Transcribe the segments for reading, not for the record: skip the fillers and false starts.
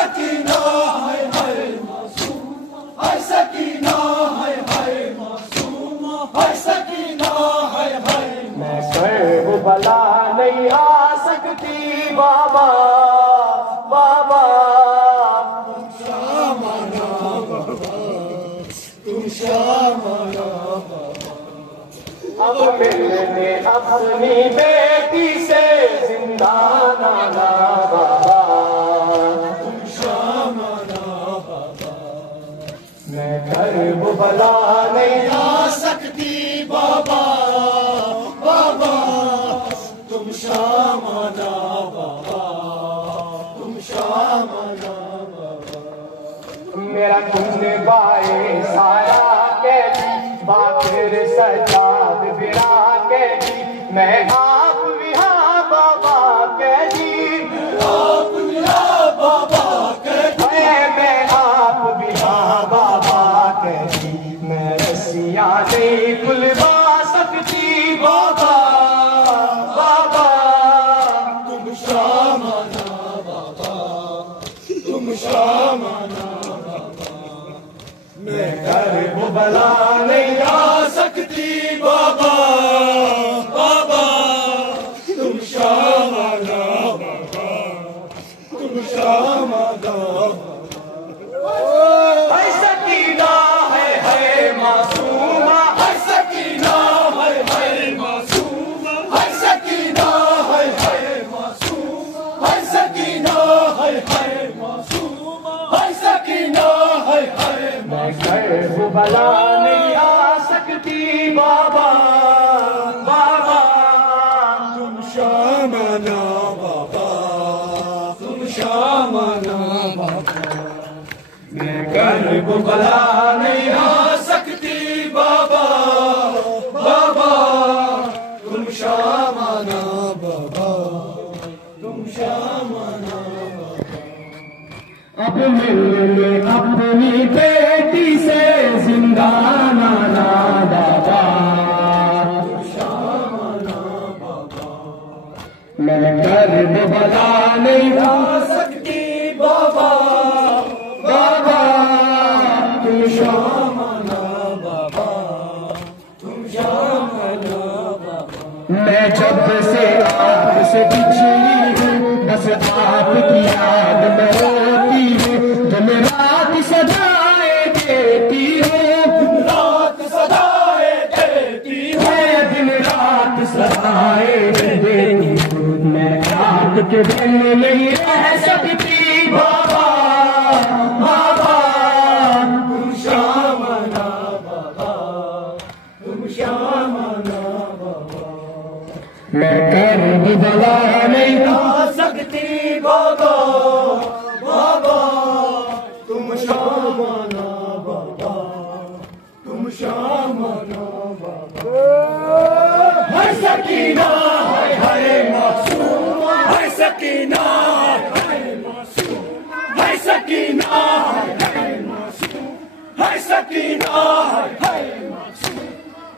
सकीना है मासूम, है सकीना है मासूम, है सकीना है। मैं कर भला नहीं आ सकती बाबा, बाबा तुम शामाना बाबा, तुम शामाना बाबा। अब मिलने अपनी बेटी से जिंदा नाना बाबा, तुम शामाना बाबा। मैं घर भला नहीं आ सकती बाबा, बाबा तुम शामाना बाबा, तुम शामाना बाबा। मेरा तुमने बाए सारा कैदी, बाकिर सजाद बिरा कैदी, मैं आप विहा बाबा कैदी, आप विहा बाबा कैदी, मैं आप विहा बाबा कैदी, मैं रसिया नहीं खुलवा सकती बाबा, बाबा तुम शामाना बाबा, तुम शामाना बाबा। मैं घर भला नहीं आ सकती बाबा, बाबा तुम शामाना बाबा, तुम शामाना बाबा। है सकीना है मासूमा, है सकीना है मासूम, है सकीना है मासूम, है सकीना है मासूम, है सकीना है। मैं कर भला नहीं आ सकती बाबा, बाबा तुम शामाना बाबा, तुम शामाना बाबा। मैं कर भला नहीं आ सकती बाबा, बाबा तुम शामाना बाबा, तुम शामाना बाबा। अब मिलने अपनी बेटी से जिंदा नाना बाबा, तुम शामाना बाबा। मैं कर भला नहीं आ सकती बाबा, बाबा तुम शामाना बाबा, तुम शामाना बाबा। मैं जब से आपसे बिछड़ी हूँ, बस आपकी याद में रोती हूँ, दिन रात सदाएं देती हूँ, रात सदाए देती हूँ, मैं दिन रात सदाएं देती हूँ, मैं रात के दिन नहीं रह सकती बाबा, बाबा तुम शामाना बाबा, तुम शामाना बाबा। मैं कर भला नहीं आ सकती बाबा, बाबा तुम शामाना बाबा, तुम शामाना बाबा। है सकीना है मासूम, है सकीना है मासूम, है सकीना है मासूम, है सकीना है मासूम,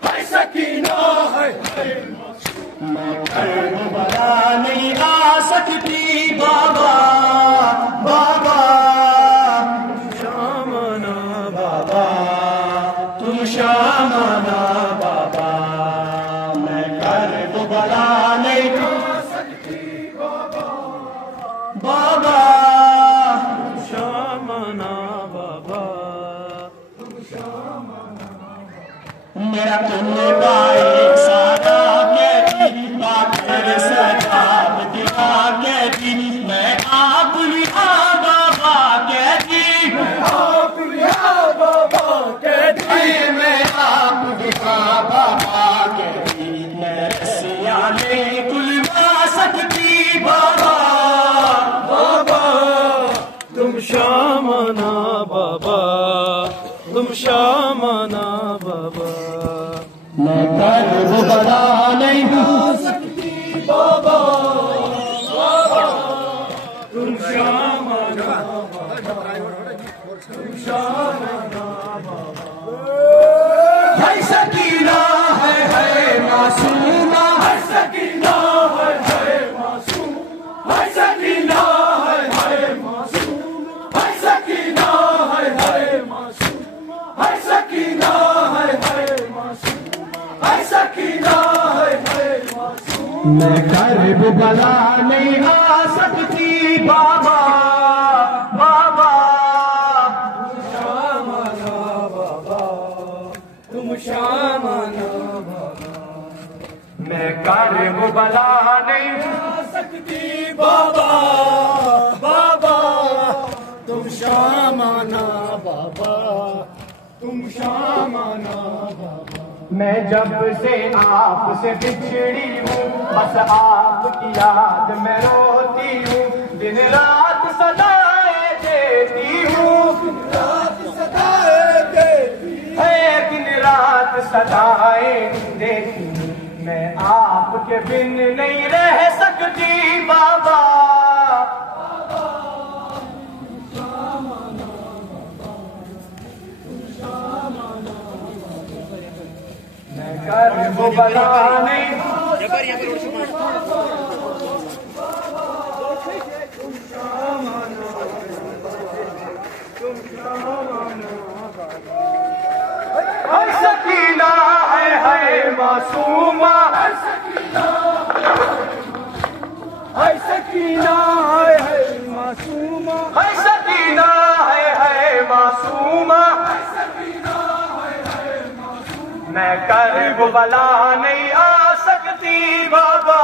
है सकीना है मासूम। मैं कर भला नहीं आ सकती बाबा, बाबा शामाना बाबा तुम शामाना बाबा, मैं कर भला नहीं आ सकती बाबा, बाबा शामाना बाबा। मेरा तुमने बाई सारा कैदी, बाकर सजाद दिखा कैदी, मैं आप लिहा बाबा कैदी, आप यहाँ बाबा कैदी, मैं आप लिहा बाबा कैदी, मैं रसिया नहीं खुलवा सकती बाबा, बाबा तुम शामाना बाबा, तुम शामाना बाबा। मैं कर भला नहीं आ सकती बाबा, बाबा तुम शामाना बाबा, तुम शामाना बाबा। है सकीना है मासूमा, है सकीना है मासूम, है सकीना है मासूम, मैं कर्ब बला नहीं आ सकती बाबा बाबा। शामाना बाबा तुम शामाना बाबा। मैं कर्ब बला नहीं आ सकती बाबा बाबा तुम शामाना बाबा तुम शामाना बाबा। मैं जब से आपसे बिछड़ी हूँ बस आपकी याद में रोती हूँ। दिन रात सदाएं देती हूँ। रात सदाएं देती है दिन रात सदाएं देती हूँ। मैं आपके बिन नहीं रह सकती बाबा। मैं कर्ब बला नहीं हर सकीना है मासूमा। हर सकीना है मासूमा। हर सकीना है मासूमा। मैं कर्ब बला नहीं आ सकती बाबा।